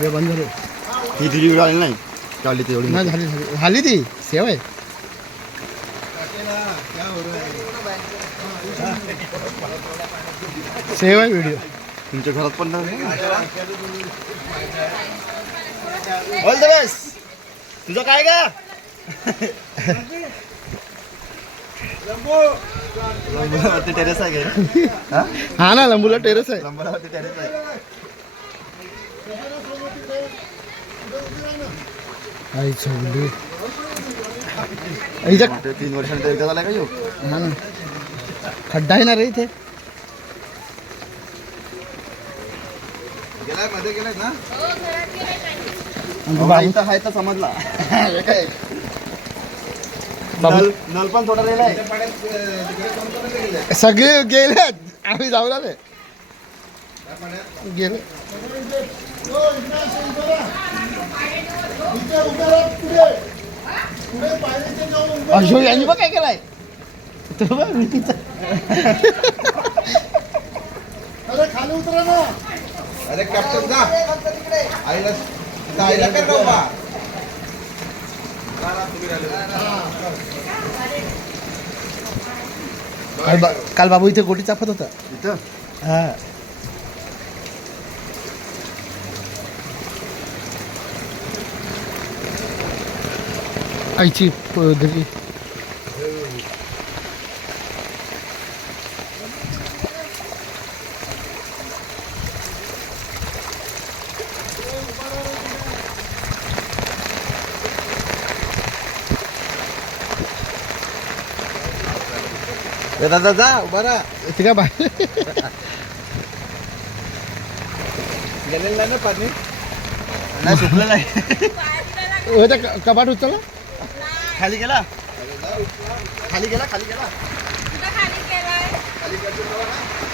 ते बंद झाले. ही तुझी व्हिडिओ आली नाही. काढली ती एवढी नाही झाली झाली. झाली ती. सेव आहे. सेव आहे व्हिडिओ तुमच्या घरात पण ऑल द बेस्ट तुझं काय का टेरेस आहे. हा? हा ना लंबूला टेरेस आहे. लंबोवरती टेरेस आहे. आई तीन वर्षानंतर एकदा झाला का हा ना. खड्डा आहे ना रे इथे. गेलायमध्ये गेलाय ना? आणि बाबू- इथं आहे तर समजला. हे काय? बाबू- नल नल पण थोडा लिहिलाय सगळे गेलेत. आम्ही जाऊ आले गेले. अशोक यांनी बघ काय केलाय. तो बघ भीतीचा अरे खाली उतरा ना. अरे कॅप्टन जा. आईला आईला कर बाबा काल बाबू इथे गोटी चापत होता. इथं? हा. आईची पदरी ए, दादा जा उभा राहा. ते काय बाहेर? गेलेलं नाही ना पाणी? नाही सुकलेलं आहे हो, त्या क- कपाट उचलला खाली गेला? खाली गेला खाली गेला. खाली गेला.